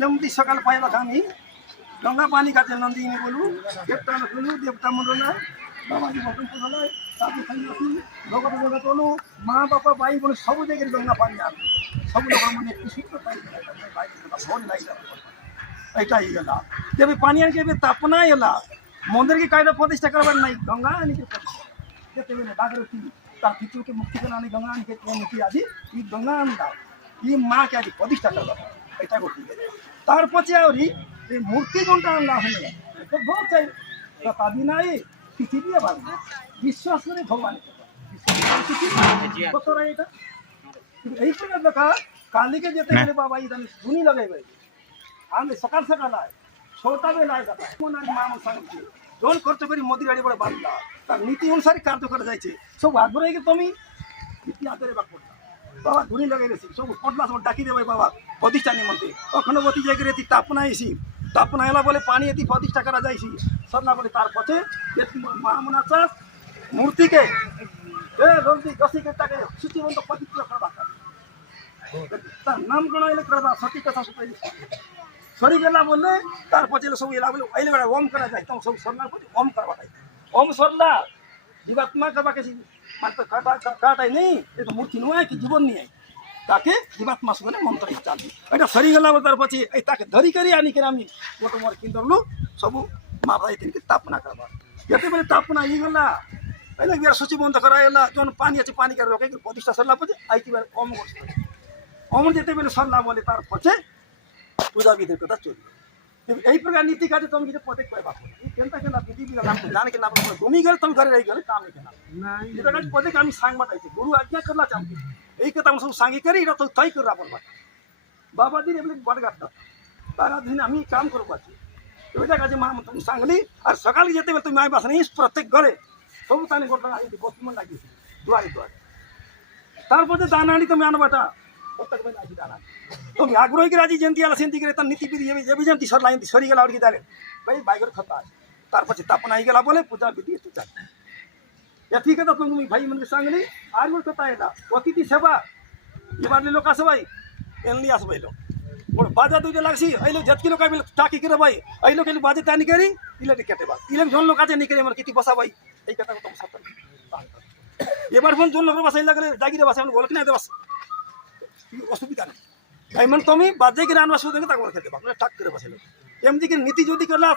जमती सकाल पाइबा हामी गंगा पानी का नंदी में बोलू देवता बोलू देवता मंडल बाबाजी बटन पुगल ताकि सन्यासी भगत जगत बोलू माँ बापा भाई बोलू सब जगह गंगा पानी आ सब लोग मन खुशी तो भोज लाइक ऐटा ही गला जब पानी आके तापना होला मंदिर के कायदा प्रतिष्ठा करवार नहीं गंगा आने के प्रतिष्ठा जब भागीरथी तार पितृ के मुक्ति के लाने गंगा आने के मुक्ति आदि ये गंगा आने ये माँ के आदि प्रतिष्ठा करवा ऐटा गोटे तार पचे आवरी मूर्ति जोटा आनला हमें तो बहुत चाहिए कभी ना ये किसी भी बात विश्वास करे भगवान कत रहा यही प्रकार देखा काली के जेते मेरे बाबा इधर धुनी लगे आम सकाल सकाल आए छोटा बेला माँ संगे जोन खर्च करी मोदी गाड़ी बड़े बांधला तार नीति अनुसार कार्य कर जाए सब आग्रह कि तुम नीति आदरे बाबा धुनी लगे सब पटना सब डाकी दे बाबा प्रतिष्ठा निमंते अखंडवती जाकर तापना आईसी तापना है बोले पानी ये प्रतिष्ठा करा जाए सरला बोले तार पचे महामुना चाष मूर्ति के रोटी गसी के ताके सूचीबद्ध पवित्र करवा तार नाम गण करवा सती कथा सरी गला बोले तार पचे सब इला बोले अहिले गए ओम करा जाए तुम सब सरला पचे ओम करवा ओम सरला जीवात्मा करवा के मात्र काटा नहीं ये तो मूर्ति नुआ है कि जीवन नहीं है ताके जीवात्मा सुने मंत्र चालू एटा सरी गला तार पछि ताके धरी करी आनी के आमी गोटो मोर किंदरलु सब मारा के तापना करवा यते बेले तापना ई गला अहिले बिहार सूची बन्द करायला जोन पानी अछि पानी कर रोके प्रतिष्ठा सरला पछि आइती बेर ओम गर्छ ओम जते बेले सरला बोले तार पछि पूजा विधि कथा चोरी यही प्रकार नीति कार्य तुम किसी पते कोई बात नहीं केंता केंता विधि भी नाम जाने के नाम पर घूमी गए तुम घर रह गए काम नहीं करना नहीं इधर का पते काम सांग मत आइए गुरु आज्ञा करला चाहते यही कथा हम सब सांगी करी तो तय कर रहा पर बाबा जी ने बड़ गाता तारा दिन हम काम करो बात तो बेटा काजे मां तुम सांगली और सकाल जेते बेल तुम माय बास नहीं प्रत्येक घरे सब ताने गोटा आई बस मन लागी दुआरी दुआरी तार पते दानानी तुम आन बेटा तक में लागी दाना तुम आग्रह की राजी जयंती आला सेंती करे नीति विधि ये भी जयंती सर लाइन सरी गला और दाले भाई बाइगर खता तार पछि तापना आई गला बोले पूजा विधि तू जा या ठीक है तो तुम भाई मन के सांगली आज बोल कता है अतिथि सेवा ये बार लोक आस भाई एनली आस भाई लोग और बाजा दुजे लागसी अहिले जतकी लोक आइले टाकी करे भाई अहिले के बाजे तानी करी इले टिकटे बा इले जोन लोक आते निकरे मन किति बसा भाई ए कथा को तुम सत्तर ये बार फोन जोन लोक बसा लगले जागी दे बसा मन गोलक नहीं दे बस असुविधा नहीं मन तुम बाजे के रान बसो देंगे तक बोल खेते बाप टाक करे बसे एमदी के नीति ज्योति करला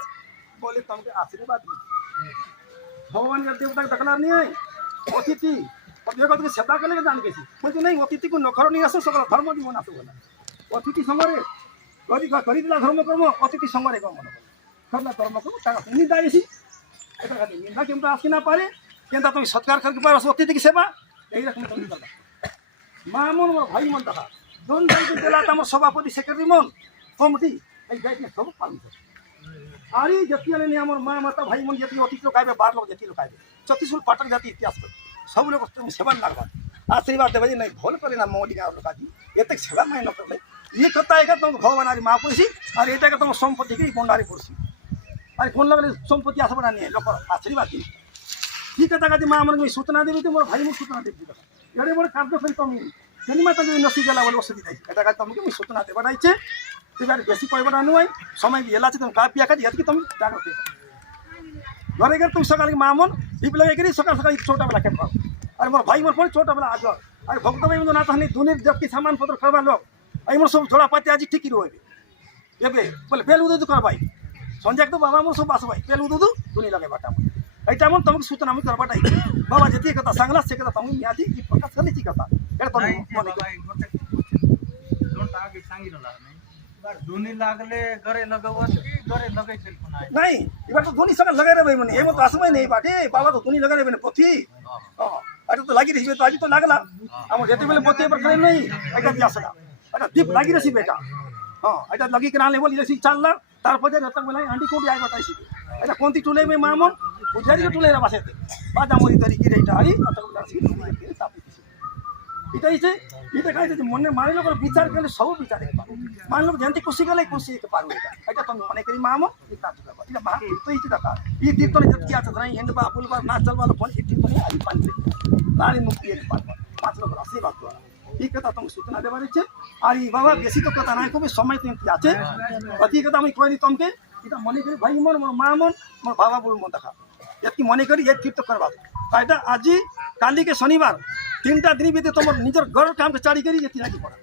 बोले तुम के आशीर्वाद भगवान के देवता का तकरार नहीं है अतिथि अब ये बात के सेवा करले के जान कैसी मुझे नहीं अतिथि को नखरो नहीं आसो सकल धर्म जीवन आसो बोला अतिथि संगरे कदी करी दिला धर्म कर्म अतिथि संगरे कर्म करला धर्म कर्म ताका निंदा ऐसी एटा का निंदा केम आसके ना पारे केंता तुम सत्कार करके पार अतिथि की सेवा यही रखने तुम करला मामून भाई मन था दोन भाई के दिला तमर सभापति सेक्रेटरी मन कमिटी এই গাইতে সব পালন করে আর এই জাতীয় ने हमर मां माता भाई मन जति अतिथि लोग आइबे 12 लोग जति लोग आइबे छत्तीसगढ़ पाटक जाति इतिहास पर सब लोग सेवा लागबा आशीर्वाद देबे नहीं भोल करे ना मोदी का लोग आदि एतक सेवा मैं न करले ये कता है का तुम भगवानारी मां पुसी और एटा का तुम संपत्ति की बंडारी पुसी अरे फोन लगले संपत्ति आस बना नहीं लोग आशीर्वाद दी ठीक कता का मां मन में सूचना देबे तो मोर भाई मन सूचना देबे एडे बड़ कार्य फेर तुम सिनेमा तो नसी गला बोल असुविधा एटा का तुमके मैं सूचना देबा नहीं छे तिबार बेसी कहबा नुआई समय दिएला छ तुम का पिया का यत कि तुम जानो ते घरे घर तुम सकाल के मामन दीप लगे करी सकाल सकाल छोटा वाला के अरे मोर भाई मोर छोटा वाला आज अरे भक्त भाई मन ना तहनी दुनिया जब की सामान पत्र करबा लोग आई मोर सब झोला पाते आज ठीक रोबे एबे बोले बेल उदु कर भाई संजय तो बाबा मोर सब बास भाई बेल उदु दुनिया लगे बाटा ऐटा मन तुमके सूचना में करबा टाई बाबा जति कथा सांगला से कथा तुम यादी की प्रकाश करली छी कथा एटा तुम मन दोन आगे सांगी रला धुनी लागले गरे लगवन की गरे लगे खेल पुनाय नहीं इबार तो धुनी सका लगारे भाई मने एमो तो आसमै नहीं बाटे बाबा तो धुनी लगारे बने पोथी अरे तो लागी रही तो आज तो लागला हम जेते बेले पोथी पर करे नहीं एटा दिया सका अरे दीप लागी रही बेटा हां एटा लगी के नाले बोली रही चलला तार पजे रतक बेला आंटी कोटी आइ बताइसी एटा कोनती टुले में मामो पुजारी के टुले रा बसेते बाजा मोरी तरीके रेटा आरी रतक बेला सी तापी इटा इसे इटा काय जे मन माने लोग विचार करले सब विचार मान लो जंती खुशी गले खुशी के पारु एटा तुम मने करी मामो इता तुका इटा महा तो इति दका ई तीर्थ ने जत किया छ नहीं हेंड बा पुल बा नाचल वाला फोन इति पनि आई पानी तारी मुक्ति एक पार पांच लोग आशीर्वाद द्वारा এই কথা তোমাকে সূচনা দেবার ইচ্ছে আর এই বাবা বেশি তো কথা নাই খুবই সময় তো এমনি আছে অতি কথা আমি কইলি তোমাকে এটা মনে করি ভাই মন মোর মা মন মোর বাবা বল মন দেখা এতকি মনে করি এর তীর্থ করবা এটা আজি কালিকে শনিবার 3টা দিন ভিতরে তোমার নিজের ঘরের কামকে চাড়ি করি যেতে নাকি পড়া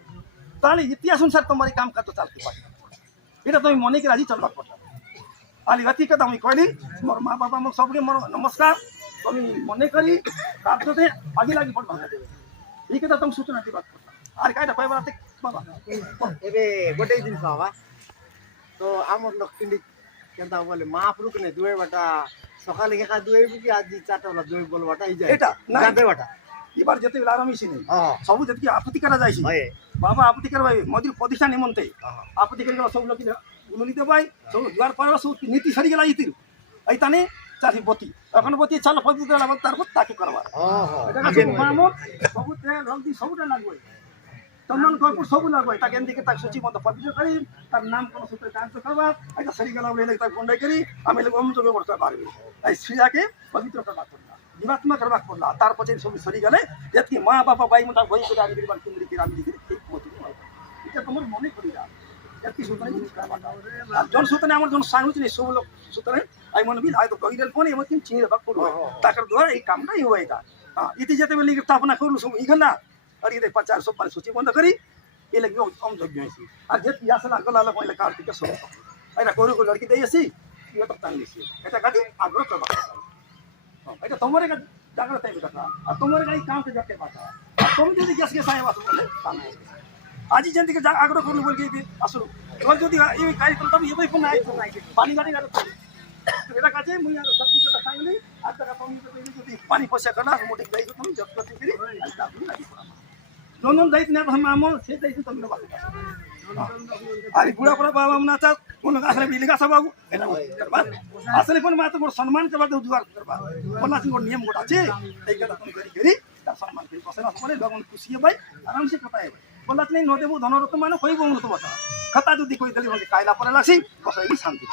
তাহলে ইতিহাস অনুসার তোমার এই কাম কাজ চালতে পারে এটা তুমি মনে করে আজি চলবা কথা আর অতি কথা আমি কইলি মোর মা বাবা মোক সবকে মোর নমস্কার তুমি মনে করি কার্যতে আগে লাগি পড়বা এই কথা তুমি সূচনা দিবা আর কাইটা কইবার আছে বাবা ଏବେ ଗୋଟେ ଜିନିଷ ହବା ତ ଆମର ଲକ୍ଷ୍ମୀ କେନ୍ତା ବୋଲେ ମହାପୁରୁଷ ନେ ଦୁଇବାଟା ସକାଳେ ଏକା ଦୁଇବୁ କି ଆଜି 4ଟା ବେলা ଦୁଇ ବୋଲବାଟା ହେଇଯାଏ এটা না ଗାଧେଇବାଟା এবার যেতে আরাম হইছি নেই ହଁ সবু যেতে আপত্তি করা যাইছি ହଏ বাবা আপত্তি করবাই মন্দির প্রতিষ্ঠা নিমন্তে আপত্তি করে সব লোক উন্নতি পাই সব দুয়ার পর সব নীতি সরি গেলা ইতির এই তানে চাষি বতি এখন বতি চাল পদ্ধতি তারপর তাকে করবার ହଁ ହଁ এটা কাছে মামুন সবু তেল হলদি সবুটা লাগবে চন্দন কর্পূর সবু লাগবে তাকে এদিকে তাকে সূচি মতো পবিত্র করি তার নাম কোন সূত্রে কাজ করবা এটা সরি গেলা বলে তাকে বন্ডাই করি আমি লোক অমযোগে করতে পারবি এই শ্রীজাকে পবিত্র করবা করলা জীবাত্মা করবা করলা তার পছে সব সরি গেলে যেতকি মা বাবা ভাই মতো বই করে আমি দিবার কুমরি কি আমি দেখি ঠিক মতো এটা তোমার মনে করি না এতকি সূত্রে জিনিস করবা আর জন সূত্রে আমার জন সাংহতি নেই সব লোক সূত্রে আমি মনে বিল হয়তো কইরেল ফোন এমন চিনি রাখবা করব তার দ্বারা এই কামটাই হয় এটা হ্যাঁ ইতি যেতে বলি স্থাপনা করলু সব ইখান না আর ये 50 सब पर सूची बंद करी ये लगी कम जग गई আর যে পিয়াস লাগল আলো কইলে কার্তিক সব এটা গরু গরু লড়কি দেই আসি ये तो টান লিছি এটা কাটি আগ্রহ করবা এটা তোমার কাছে জাগ্রত है কথা আর তোমার গাই কাম কে জটে বাটা আর তুমি যদি গ্যাস কে সাহেব আসো বলে আজি যেন দিকে আগ্রহ করলু বল কি আসো তোর যদি এই কার্যক্রম তুমি এই কোন নাই পানি গাড়ি গাড়ি এটা কাছে মুই আর সব কিছু কথা খাইলি আর টাকা তুমি যদি পানি পয়সা করনা মোটে গাই তুমি জট করতে দিবি আর তারপর লাগি নন্দন দায়িত্ব না हम আমল সে দায়িত্ব তুমি বাবা আর বুড়া বুড়া বাবা না তা কোন আসলে বিলিগা সবাবু এটা করবা আসলে কোন মাত মোর সম্মান করবা তো দুয়ার করবা কোন আছে মোর নিয়ম গোটা আছে এই কথা তুমি করি করি তার সম্মান করি পছন্দ বলে লগন খুশি ভাই আরাম সে কথা है বলা নাই ন দেবু ধনরত্ন মানে কইব মত কথা কথা যদি কই দিলি বলে কাইলা পরে লাগছি কসাই শান্তি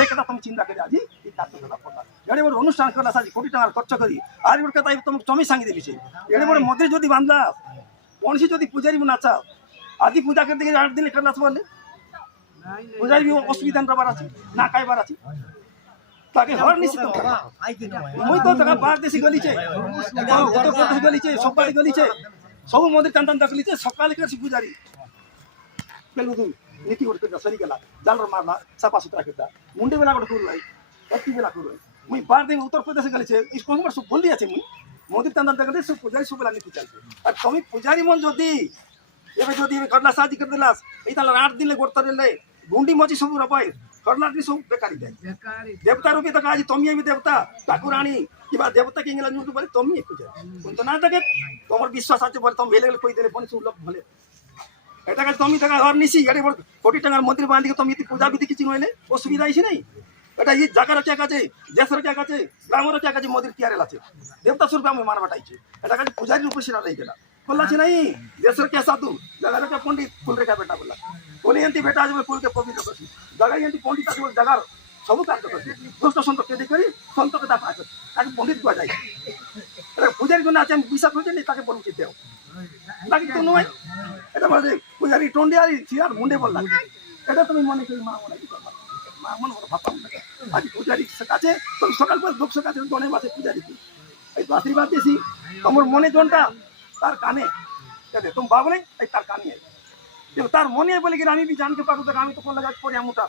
এই কথা তুমি চিন্তা করে আজি এই কাজ করলা পড়া এড়ে বড় অনুষ্ঠান করলা সাজি কোটি টাকা খরচ করি আর ওর কথা তুমি তুমি সাঙ্গি দিলিছে এড়ে বড় মধ্যে যদি বান্দা কৌনসি যদি পূজারি না চাও আদি পূজা করতে গিয়ে 8 দিন করলা বলে পূজারি অসুবিধা না আছে না কাইবার আছে তাকে হর নিশ্চিত মই তো টাকা বার দেশি গলিছে উত্তর প্রদেশ গলিছে সবাই গলিছে সব মন্দির টান টান গলিছে সকালে করে পূজারি পেলু তুই নীতি করতে সরি গেলা জানর মারলা সাফা সুতরা করতা মুন্ডে বেলা করে করলাই একটি বেলা করলাই মুই বার দিন উত্তর প্রদেশে গলিছে এই কোনবার সব বলি আছে মুই মন্দির টান টান গলিছে সব পূজারি সব বেলা নীতি চলছে আর তুমি পূজারি মন যদি এবে যদি করলা সাজি করে দিলাস এই তাহলে 8 দিনে করতে দিলে গুন্ডি মচি সব রপাই করলাটি সব বেকারি যায় দেবতা রূপে তো কাজ তুমি আমি দেবতা ঠাকুরানী কিবা দেবতা কে ইংলা নুটু বলে তুমি একটু যায় কিন্তু না থাকে তোমার বিশ্বাস আছে বলে তুমি ভেলে কই দিলে ফোন সব লোক ভলে এটা কাজ তুমি টাকা ঘর নিছি এড়ে বড় কোটি টাকার মন্দির বাঁধিকে তুমি পূজা বিধি কিছু নইলে অসুবিধা আইছে নাই এটা এই জায়গার টাকা আছে দেশের টাকা আছে গ্রামের টাকা আছে মন্দির তিয়ারেল আছে দেবতা স্বরূপে আমি মানবাটাইছি এটা কাজ পূজারি রূপে সিনা লই গেলা বললাছি নাই দেশের কে সাধু জায়গার কে পণ্ডিত ফুল রেখা বেটা বললা বলি এন্তি বেটা আসবে ফুলকে পবিত্র করছি জায়গায় এন্তি পণ্ডিত আসবে জায়গার সবু কাজ করছি দুষ্ট সন্ত কে করি সন্তকে তা পায় তাকে পণ্ডিত কোয়া যায় এটা পূজারি জন্য আছে আমি বিশ্বাস হয়েছে তাকে বলছি দেও নাকি তো নয় এটা বলে পূজারি টন্ডি আর চিয়ার মুন্ডে বললাম এটা তুমি মনে করি মা মনে করবা মা মনে করে ভাবতাম আজ পূজারি কাছে তুমি সকাল পর দুঃখ কাছে জনের মাসে পূজারি এই তো আশীর্বাদ দিয়েছি তোমার মনে জনটা তার কানে তুমি ভাবো নাই এই তার কানে কিন্তু তার মনে বলে কি আমি জানতে পারবো তো আমি তো কোন জায়গায় পড়ে আমুটা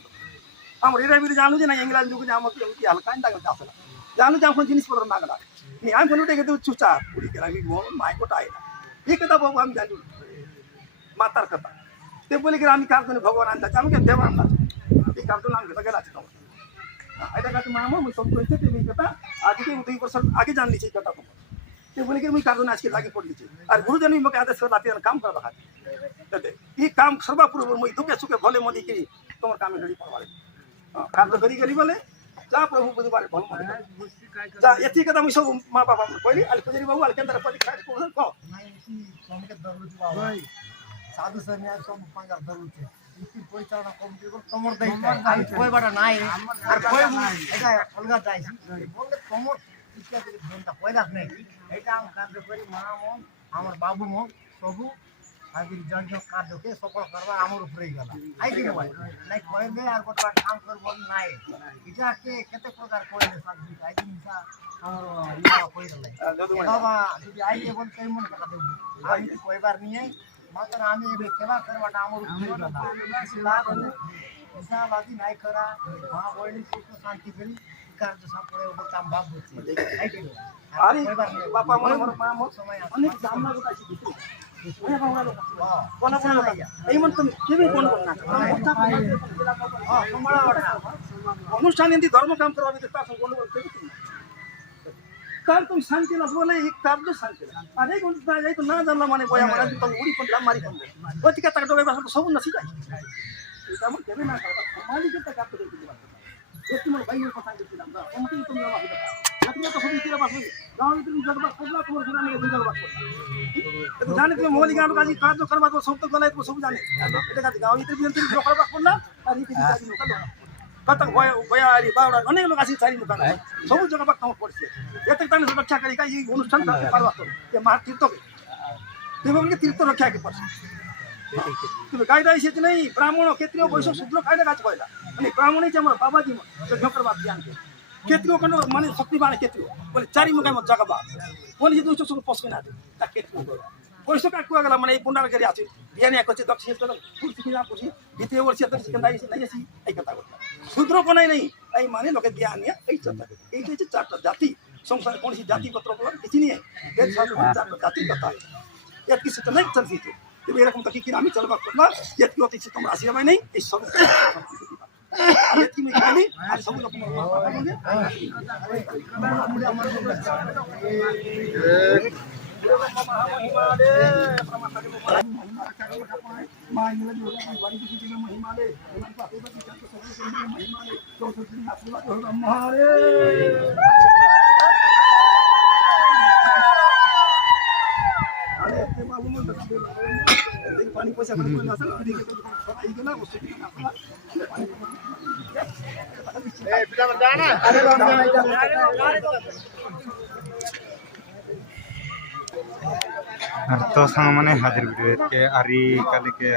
আমার এরা বিরে জানু যে না ইংরেজি যুগে আমাকে কি হালকা না আসে না জানু যে এখন জিনিসপত্র না গেলা আমি ফোন উঠে গেতে চুচা পুরি গেলাম আমি মাই কোটাই না এই কথা বাবু আমি জানি মাতার কথা তে বলে কি আমি কার জন্য ভগবান আনতে আমাকে দেব না এই কার জন্য আমি গেলা আছে তোমার এটা কাছে মামা মুই সব কইতে তুমি কথা আজকে 2 বছর আগে জানলি সেই কথা তোমার তে বলে কি মুই কার জন্য আজকে লাগি পড়লিছি আর গুরুজন আমাকে আদেশ করে রাতে কাম করা দেখা এই কাম সর্বপূর্ব মুই দুঃখে সুখে ভলে মদি কি তোমার কামে রেডি করবারে কার্য করি গেলি বলে যা প্রভু বুঝিবারে ভল মনে যা এতি কথা মুই সব মা বাবা কইলি আল পূজারি বাবু আল কেন্দ্র পরীক্ষা কোন কো তোমাকে দরুছি বাবা সাধু সন্ন্যাস সব পাঙ্গা দরুছি ইতি পরিচালনা কমিটি তোমার দায়িত্ব আমি কইবাটা নাই আর কই এটা অলগা যাইছি বলে তোমার ইচ্ছা থেকে ঘন্টা পয়দাস নাই এটা আমি কাজ করি মা মন আমার বাবু মন সবু আগে যজ্ঞ কার্যকে সফল করবা আমার উপরেই গেল আই কি ভাই নাই কইলে আর কতটা কাম করব নাই এটা কে কত প্রকার কইলে সাবজি আই জিনিসটা আমার ইয়া কইরা লাই বাবা যদি আই কে বল কই মন কথা দেব আমি কইবার নিয়ে মাত্র আমি এই সেবা করবাটা আমার উপরেই গেল লাভ হলে হিসাবাদি নাই করা মা বইলি সুখ শান্তি করি কার্য সাপড়ে ওপর কাম ভাব হচ্ছে আই কি আরে বাপা মনে মনে মা সময় অনেক জামনা গোটাইছি দিতে ওই বাংলা লোক কোন কোন লোক এই মন তুমি কেবি কোন কোন না অনুষ্ঠান এমনি ধর্ম কাম করবা দিতে তা কোন কোন কেবি কার তুমি শান্তি না বলে এক কার্য শান্তি না আরে কোন যাই তো না জানলা মানে বয়া মারা তো উড়ি কোন লাম মারি কোন ওই টিকা টাকা ডবে বাসা সব না শিখাই এটা আমার কেবি না কথা মালিকে টাকা তো দিতে পারবে একটু মনে বাইরের কথা বলছিলাম না কোনটি তুমি না বাকি আপনি তো সবই কিরা বাকি গাঁও তুমি জগবা কোলা তোমার গুণা নিয়ে দুজন বাকি তো জানে তুমি মোলি গাঁও কাজী কাজ করবা তো সব তো গলাই তো সব জানে এটা কাজ গাঁও ইতে বিয়ন্ত্রী জোকরা বাকি না আর ইতে কাজী লোক না কত বয়া আরি বাউড়া অনেক লোক আছে চারি লোক সব জায়গা বাকি কাম করছে এতে তানে রক্ষা করি কাই এই অনুষ্ঠান করতে পারবা তো যে মা তীর্থ তুমি বলকে তীর্থ রক্ষা কি পারছ তুমি কায়দা এসেছে নাই ব্রাহ্মণ ক্ষেত্রীয় বৈশ্য শূদ্র কায়দা কাজ কইলা মানে ব্রাহ্মণ হচ্ছে আমার বাবাজি ঝকর বাপ জ্ঞান ক্ষেত্রীয় কেন মানে শক্তিবান ক্ষেত্রীয় বলে চারি মুখে আমার জায়গা বাপ বলে যে 200 সঙ্গে পছন্দ না তা ক্ষেত্রীয় বৈশ্য কাজ কুয়া গেল মানে এই পুন্ডার করে আছে জ্ঞানী এক হচ্ছে দক্ষিণ করে কুর্তি কিনা করছি দ্বিতীয় বর্ষে তো সেখানে নাই আসি এই কথা বললাম শূদ্র কোনাই নেই এই মানে লোকে জ্ঞান নিয়ে এই চর্চা এই হচ্ছে চারটা জাতি সংসারে কোন জাতি পত্র বলার কিছু নিয়ে এর চারটা জাতির কথা এর কিছু তো নাই চলছি তুমি এরকম তো কি আমি চলবা করবা যেত কি অতিথি তোমরা আসিয়া নেই এই সব তুমি খালি আর সব লোক पानी पैसा कर ना सर ई के ना वो ए पिता मत जाना अरे तो संग माने हाजिर वीडियो के आरी काली के